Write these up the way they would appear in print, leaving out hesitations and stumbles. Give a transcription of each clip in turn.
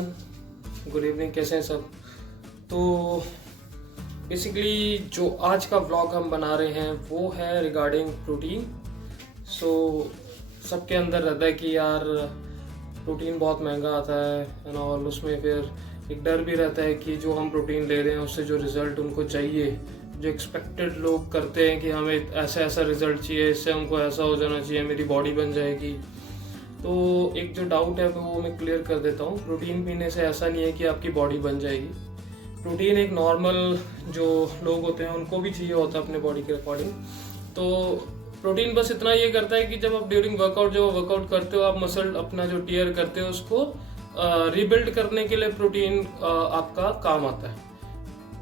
Everyone, good evening. कैसे हैं सब? तो बेसिकली जो आज का व्लॉग हम बना रहे हैं वो है रिगार्डिंग प्रोटीन। सबके अंदर रहता है कि यार प्रोटीन बहुत महंगा आता है एंड ऑल, उसमें फिर एक डर भी रहता है कि जो हम प्रोटीन ले रहे हैं उससे जो रिज़ल्ट उनको चाहिए, जो एक्सपेक्टेड लोग करते हैं कि हमें ऐसा ऐसा रिज़ल्ट चाहिए, इससे हमको ऐसा हो जाना चाहिए, मेरी बॉडी बन जाएगी। तो एक जो डाउट है वो मैं क्लियर कर देता हूँ। प्रोटीन पीने से ऐसा नहीं है कि आपकी बॉडी बन जाएगी। प्रोटीन एक नॉर्मल जो लोग होते हैं उनको भी चाहिए होता है अपने बॉडी के अकॉर्डिंग। तो प्रोटीन बस इतना ये करता है कि जब आप ड्यूरिंग वर्कआउट वर्कआउट करते हो, आप मसल अपना जो टीयर करते हो उसको रिबिल्ड करने के लिए प्रोटीन आपका काम आता है।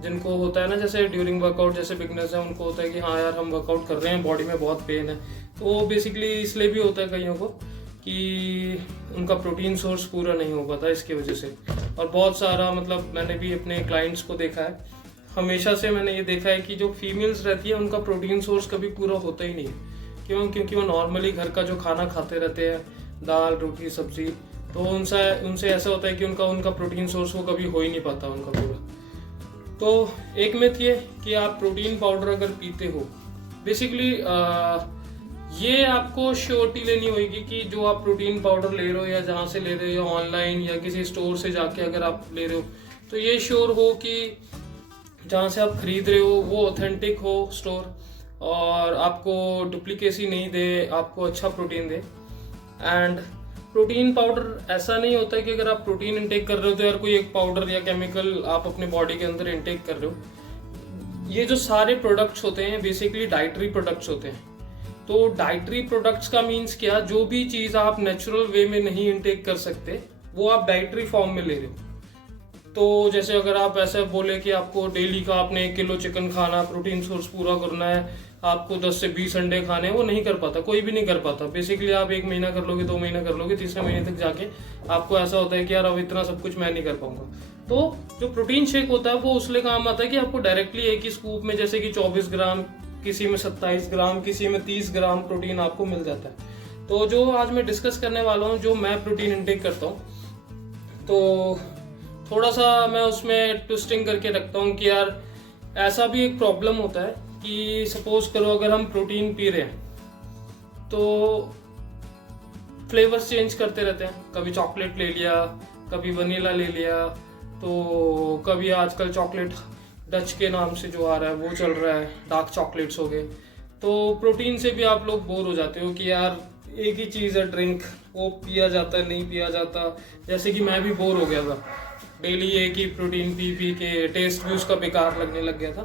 जिनको होता है ना, जैसे ड्यूरिंग वर्कआउट, जैसे बिगनर्स है उनको होता है कि हाँ यार हम वर्कआउट कर रहे हैं, बॉडी में बहुत पेन है, तो बेसिकली इसलिए भी होता है कईयों को कि उनका प्रोटीन सोर्स पूरा नहीं हो पाता इसकी वजह से। और बहुत सारा मतलब मैंने भी अपने क्लाइंट्स को देखा है, हमेशा से मैंने ये देखा है कि जो फीमेल्स रहती है उनका प्रोटीन सोर्स कभी पूरा होता ही नहीं है। क्योंकि वो नॉर्मली घर का जो खाना खाते रहते हैं, दाल रोटी सब्जी, तो उनसे ऐसा होता है कि उनका प्रोटीन सोर्स वो कभी हो ही नहीं पाता उनका पूरा। तो एक मिथ ये कि आप प्रोटीन पाउडर अगर पीते हो, बेसिकली ये आपको श्योरिटी लेनी होगी कि जो आप प्रोटीन पाउडर ले रहे हो या जहाँ से ले रहे हो, ऑनलाइन या किसी स्टोर से जाके अगर आप ले रहे हो, तो ये श्योर हो कि जहाँ से आप खरीद रहे हो वो ऑथेंटिक हो स्टोर, और आपको डुप्लीकेसी नहीं दे, आपको अच्छा protein they. And protein powder ऐसा नहीं होता है कि अगर आप प्रोटीन इंटेक कर रहे हो तो यार कोई एक पाउडर या केमिकल आप अपने बॉडी के अंदर इंटेक कर रहे हो। ये जो सारे प्रोडक्ट्स होते हैं बेसिकली डाइटरी प्रोडक्ट्स होते हैं। तो डाइटरी प्रोडक्ट्स का मीन्स क्या, जो भी चीज़ आप नेचुरल वे में नहीं इंटेक कर सकते वो आप डाइटरी फॉर्म में ले रहे हो। तो जैसे अगर आप ऐसे बोले कि आपको डेली का आपने 1 किलो चिकन खाना, प्रोटीन सोर्स पूरा करना है, आपको 10 से 20 अंडे खाने हैं, वो नहीं कर पाता, कोई भी नहीं कर पाता। बेसिकली आप 1 महीना कर लोगे, 2 महीना कर लोगे, तीसरे महीने तक जाके आपको ऐसा होता है कि यार अब इतना सब कुछ मैं नहीं कर पाऊंगा। तो जो प्रोटीन शेक होता है वो उसलिए काम आता है कि आपको डायरेक्टली एक ही स्कूप में, जैसे कि 24 ग्राम, किसी में 27 ग्राम, किसी में 30 ग्राम प्रोटीन आपको मिल जाता है। तो जो आज मैं डिस्कस करने वाला हूँ, जो मैं प्रोटीन इंटेक करता हूँ, तो थोड़ा सा मैं उसमें ट्विस्टिंग करके रखता हूँ कि यार ऐसा भी एक प्रॉब्लम होता है कि सपोज करो अगर हम प्रोटीन पी रहे हैं तो फ्लेवर्स चेंज करते रहते हैं। कभी चॉकलेट ले लिया, कभी वनीला ले लिया, तो कभी आजकल चॉकलेट डच के नाम से जो आ रहा है वो चल रहा है, डार्क चॉकलेट्स हो गए। तो प्रोटीन से भी आप लोग बोर हो जाते हो कि यार एक ही चीज़ है ड्रिंक, वो पिया जाता है नहीं पिया जाता। जैसे कि मैं भी बोर हो गया था, डेली एक ही प्रोटीन पी पी के टेस्ट भी उसका बेकार लगने लग गया था।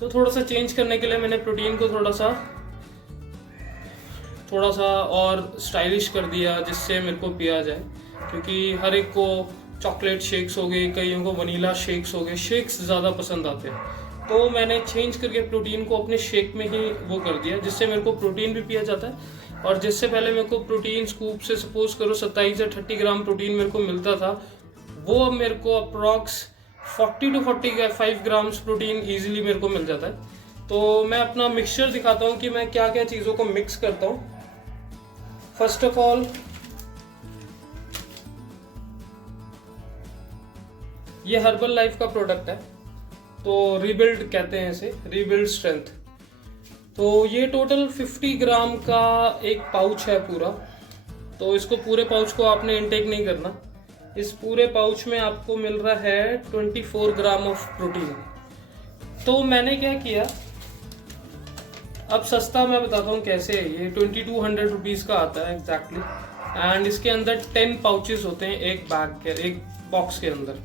तो थोड़ा सा चेंज करने के लिए मैंने प्रोटीन को थोड़ा सा और स्टाइलिश कर दिया, जिससे मेरे को पिया जाए। क्योंकि हर एक को चॉकलेट शेक्स हो गए, कईयों को वनीला शेक्स हो गए, शेक्स ज़्यादा पसंद आते हैं। तो मैंने चेंज करके प्रोटीन को अपने शेक में ही वो कर दिया, जिससे मेरे को प्रोटीन भी पिया जाता है। और जिससे पहले मेरे को प्रोटीन स्कूप से सपोज करो 27 या 30 ग्राम प्रोटीन मेरे को मिलता था, वो अब मेरे को approx 40 to 45 grams protein easily मेरे को मिल जाता है। तो मैं अपना मिक्सचर दिखाता हूँ कि मैं क्या क्या चीज़ों को मिक्स करता हूँ। फर्स्ट ऑफ ऑल ये हर्बल लाइफ का प्रोडक्ट है, तो रिबिल्ड कहते हैं इसे, रिबिल्ड स्ट्रेंथ। तो ये टोटल 50 ग्राम का एक पाउच है पूरा। तो इसको पूरे पाउच को आपने इंटेक नहीं करना। इस पूरे पाउच में आपको मिल रहा है 24 ग्राम ऑफ प्रोटीन। तो मैंने क्या किया, अब सस्ता मैं बताता हूँ कैसे है। ये 2200 रुपीज़ का आता है एग्जैक्टली। एंड इसके अंदर 10 पाउचेस होते हैं एक बॉक्स के अंदर।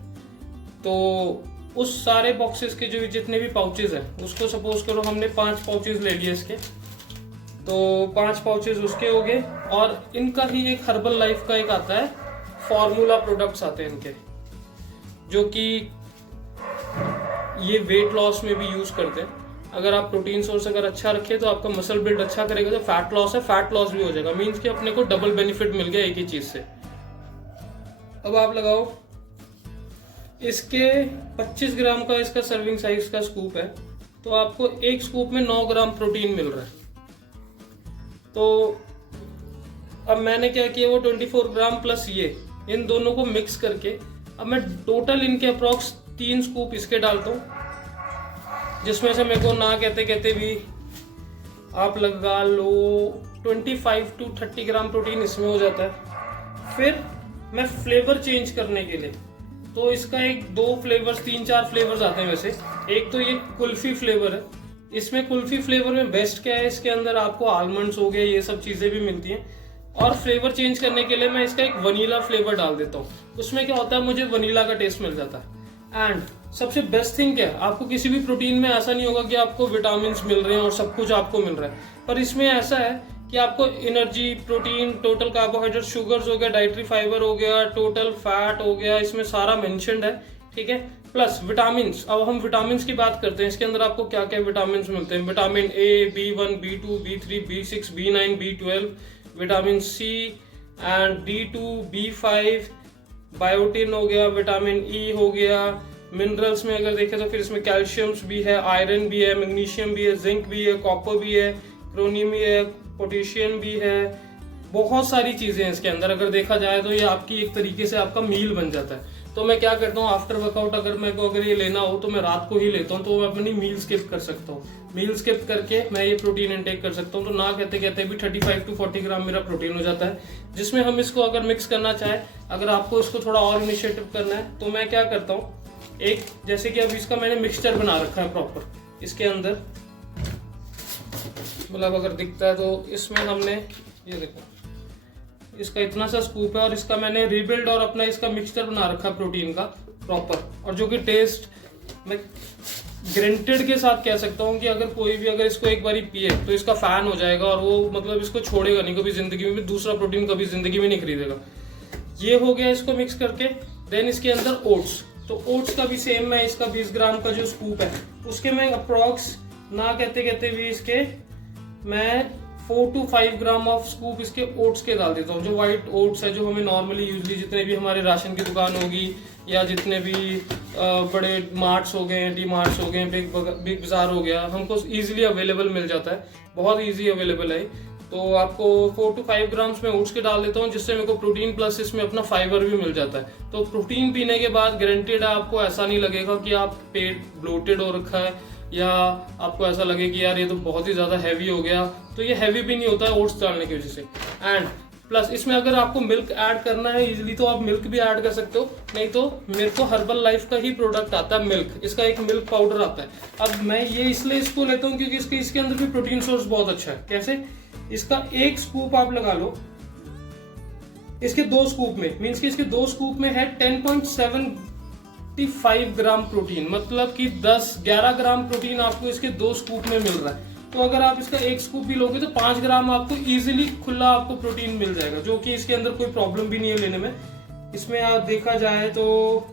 तो उस सारे बॉक्सेस के जो जितने भी पाउचेस हैं, उसको सपोज करो हमने 5 पाउचेस ले लिए इसके, तो 5 पाउचेस उसके हो गए। और इनका ही एक हर्बल लाइफ का एक आता है, फॉर्मूला प्रोडक्ट्स आते हैं इनके, जो कि ये वेट लॉस में भी यूज करते हैं। अगर आप प्रोटीन सोर्स अगर अच्छा रखे तो आपका मसल बिल्ड अच्छा करेगा, जो फैट लॉस है फैट लॉस भी हो जाएगा। मीन्स कि अपने को डबल बेनिफिट मिल गया एक ही चीज से। अब आप लगाओ, इसके 25 ग्राम का इसका सर्विंग साइज का स्कूप है, तो आपको एक स्कूप में 9 ग्राम प्रोटीन मिल रहा है। तो अब मैंने क्या किया, वो 24 ग्राम प्लस ये इन दोनों को मिक्स करके अब मैं टोटल इनके अप्रॉक्स 3 स्कूप इसके डालता हूँ, जिसमें से मेरे को ना कहते कहते भी आप लगा लो 25 to 30 ग्राम प्रोटीन इसमें हो जाता है। फिर मैं फ्लेवर चेंज करने के लिए, तो इसका एक 2 फ्लेवर्स 3-4 फ्लेवर्स आते हैं वैसे। एक तो ये कुल्फी फ्लेवर है, इसमें कुल्फी फ्लेवर में बेस्ट क्या है, इसके अंदर आपको आलमंड्स हो गए, ये सब चीजें भी मिलती हैं। और फ्लेवर चेंज करने के लिए मैं इसका एक वनीला फ्लेवर डाल देता हूँ, उसमें क्या होता है मुझे वनीला का टेस्ट मिल जाता है। एंड सबसे बेस्ट थिंग क्या है, आपको किसी भी प्रोटीन में ऐसा नहीं होगा कि आपको विटामिन मिल रहे हैं और सब कुछ आपको मिल रहा है, पर इसमें ऐसा है कि आपको energy, protein, total carbohydrate, sugars हो गया, डाइटरी फाइबर हो गया, टोटल फैट हो गया, इसमें सारा मेंशन्ड है, ठीक है। प्लस विटामिन, अब हम विटामिन की बात करते हैं, इसके अंदर आपको क्या क्या विटामिन मिलते हैं। Vitamin A, B1, B2, B3, B6, B9, B12, vitamin C and D2, B5, biotin हो गया, विटामिन ई हो गया। मिनरल्स में अगर देखें तो फिर इसमें कैल्शियम्स भी है, आयरन भी है, मैग्नीशियम भी है, जिंक भी है, कॉपर भी है, क्रोमियम भी है, पोटेशियम भी है, बहुत सारी चीजें हैं इसके अंदर। अगर देखा जाए तो ये आपकी एक तरीके से आपका मील बन जाता है। तो मैं क्या करता हूँ, आफ्टर वर्कआउट अगर मेरे को अगर ये लेना हो तो मैं रात को ही लेता हूँ, तो मैं अपनी मील स्किप कर सकता हूँ। मील स्किप करके मैं ये प्रोटीन इनटेक कर सकता हूँ। तो ना कहते कहते भी 35 to 40 ग्राम मेरा प्रोटीन हो जाता है, जिसमें हम इसको अगर मिक्स करना चाहे, अगर आपको इसको थोड़ा और इनिशिएटिव करना है तो मैं क्या करता हूँ, एक जैसे कि अब इसका मैंने मिक्सचर बना रखा है प्रॉपर, इसके अंदर मतलब अगर दिखता है तो इसमें हमने ये देखो इसका इतना सा स्कूप है और इसका मैंने रिबिल्ड और अपना इसका मिक्सचर बना रखा है प्रोटीन का प्रॉपर, और जो कि टेस्ट मैं ग्रेंटेड के साथ कह सकता हूँ कि अगर कोई भी अगर इसको एक बारी पिए तो इसका फैन हो जाएगा और वो मतलब इसको छोड़ेगा नहीं कभी जिंदगी में भी, दूसरा प्रोटीन कभी जिंदगी में नहीं खरीदेगा। ये हो गया इसको मिक्स करके। देन इसके अंदर ओट्स, तो ओट्स का भी सेम मैं इसका 20 ग्राम का जो स्कूप है उसके मैं अप्रॉक्स ना कहते कहते भी इसके मैं 4 to 5 ग्राम ऑफ स्कूप इसके ओट्स के डाल देता हूँ। जो व्हाइट ओट्स है जो हमें नॉर्मली यूजली जितने भी हमारे राशन की दुकान होगी या जितने भी बड़े मार्ट्स हो गए, डी मार्ट्स हो गए, बिग बाजार हो गया, हमको इजीली अवेलेबल मिल जाता है, बहुत इजी अवेलेबल है। तो आपको 4 to 5 ग्राम्स में ओट्स के डाल देता हूँ, जिससे मेरे को प्रोटीन प्लस इसमें अपना फाइबर भी मिल जाता है। तो प्रोटीन पीने के बाद गारंटेड है आपको ऐसा नहीं लगेगा कि आप पेट ब्लोटेड हो रखा है या आपको ऐसा लगे कि यार ये तो बहुत ही ज्यादा हैवी हो गया, तो ये हैवी भी नहीं होता है ओट्स डालने की वजह से। एंड प्लस इसमें अगर आपको मिल्क ऐड करना है इजीली तो आप मिल्क भी ऐड कर सकते हो, नहीं तो मेरे को हर्बल लाइफ का ही प्रोडक्ट आता है मिल्क, इसका एक मिल्क पाउडर आता है। अब मैं ये इसलिए इसको लेता हूँ क्योंकि इसके अंदर भी प्रोटीन सोर्स बहुत अच्छा है। कैसे, इसका एक स्कूप आप लगा लो, इसके 2 स्कूप में मीन्स कि इसके 2 स्कूप में है 10.75 ग्राम प्रोटीन, मतलब कि 11 ग्राम प्रोटीन आपको इसके 2 स्कूप में मिल रहा है। तो अगर आप इसका एक स्कूप भी लोगे तो 5 ग्राम आपको इजीली खुला आपको प्रोटीन मिल जाएगा, जो कि इसके अंदर कोई प्रॉब्लम भी नहीं है लेने में। इसमें आप देखा जाए तो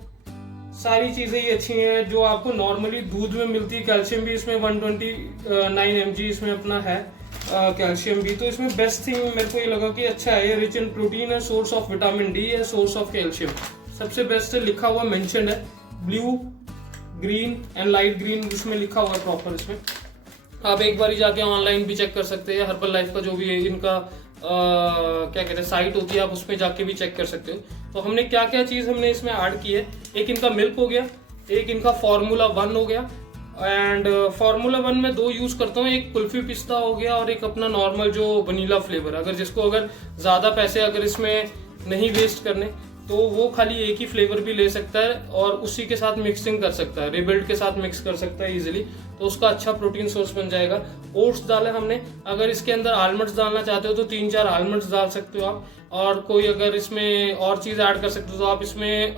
सारी चीजें ही अच्छी हैं जो आपको नॉर्मली दूध में मिलती है। कैल्शियम भी इसमें 129 mg इसमें अपना है कैल्शियम भी। तो इसमें बेस्ट थिंग मेरे को ये लगा कि अच्छा है, रिच इन प्रोटीन है, सोर्स ऑफ विटामिन डी है, सोर्स ऑफ कैल्शियम, सबसे बेस्ट है। लिखा हुआ मेंशन है blue, green and light green, इसमें लिखा हुआ है प्रॉपर। इसमें आप एक बार जाके ऑनलाइन भी चेक कर सकते हैं, हर्बल लाइफ का जो भी है इनका क्या कहते हैं साइट होती है, आप उसमें जाके भी चेक कर सकते हो। तो हमने क्या क्या चीज हमने इसमें ऐड की है, एक इनका मिल्क हो गया, एक इनका फार्मूला 1 हो गया। एंड फार्मूला 1 में 2 यूज करता हूँ, एक कुल्फी पिस्ता हो गया और एक अपना नॉर्मल जो वनीला फ्लेवर। अगर जिसको अगर ज्यादा पैसे अगर इसमें नहीं वेस्ट करने तो वो खाली एक ही फ्लेवर भी ले सकता है और उसी के साथ मिक्सिंग कर सकता है, रिबिल्ड के साथ मिक्स कर सकता है इजीली, तो उसका अच्छा प्रोटीन सोर्स बन जाएगा। ओट्स डाले हमने, अगर इसके अंदर आलमंड्स डालना चाहते हो तो 3-4 आलमंड्स डाल सकते हो आप, और कोई अगर इसमें और चीज ऐड कर सकते हो तो आप इसमें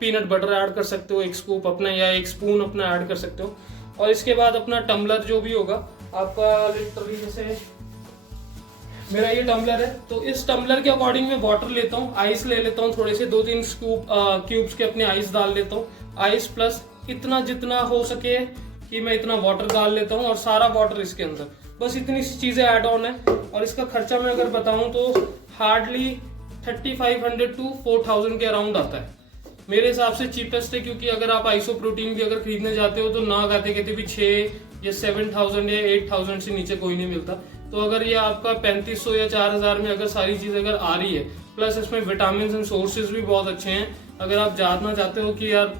पीनट बटर ऐड कर सकते हो, 1 स्कूप अपना या 1 स्पून अपना ऐड कर सकते हो। और इसके बाद अपना टम्बलर जो भी होगा आपका, लिटरली जैसे मेरा ये टम्बलर है तो इस टम्बलर के अकॉर्डिंग मैं वाटर लेता हूँ, आइस ले लेता हूँ थोड़े से, 2-3 स्कूप क्यूब्स के अपने आइस डाल लेता हूँ। आइस प्लस इतना जितना हो सके कि मैं इतना वाटर डाल लेता हूँ और सारा वाटर इसके अंदर, बस इतनी सी चीजें ऐड ऑन है। और इसका खर्चा मैं अगर बताऊं तो हार्डली 3500 to 4000 के अराउंड आता है, मेरे हिसाब से चीपेस्ट है। क्योंकि अगर आप आइसो प्रोटीन भी अगर खरीदने जाते हो तो ना कहते कहते भी 6 या 7000 या 8000 से नीचे कोई नहीं मिलता। तो अगर ये आपका 3500 या 4000 में अगर सारी चीज अगर आ रही है, प्लस इसमें विटामिन एंड सोर्सेज भी बहुत अच्छे हैं, अगर आप जानना चाहते हो कि यार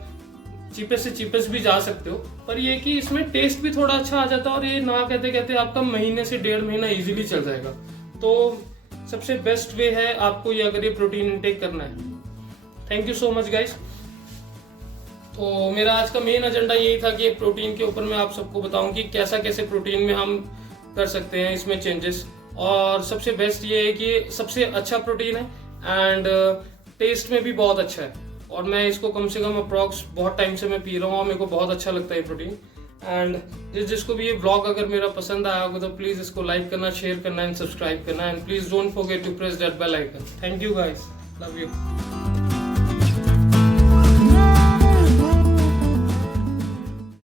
चीपेस्ट से चीपेस्ट भी जा सकते हो, पर ये कि इसमें टेस्ट भी थोड़ा अच्छा आ जाता है और ये ना कहते कहते आपका महीने से 1.5 महीना इजीली चल जाएगा। तो सबसे बेस्ट वे है आपको ये अगर ये प्रोटीन इनटेक करना है। Thank you so much guys. तो मेरा आज का मेन एजेंडा यही था कि प्रोटीन के ऊपर मैं आप सबको बताऊं कि कैसे प्रोटीन में हम कर सकते हैं इसमें चेंजेस, और सबसे बेस्ट ये है कि सबसे अच्छा प्रोटीन है एंड टेस्ट में भी बहुत अच्छा है, और मैं इसको कम से कम अप्रॉक्स बहुत टाइम से मैं पी रहा हूँ और मेरे को बहुत अच्छा लगता है प्रोटीन। एंड जिसको भी ये ब्लॉग अगर मेरा पसंद आया होगा तो प्लीज इसको लाइक करना, शेयर करना एंड सब्सक्राइब करना, and please don't forget to press that bell icon. Thank you guys, love you.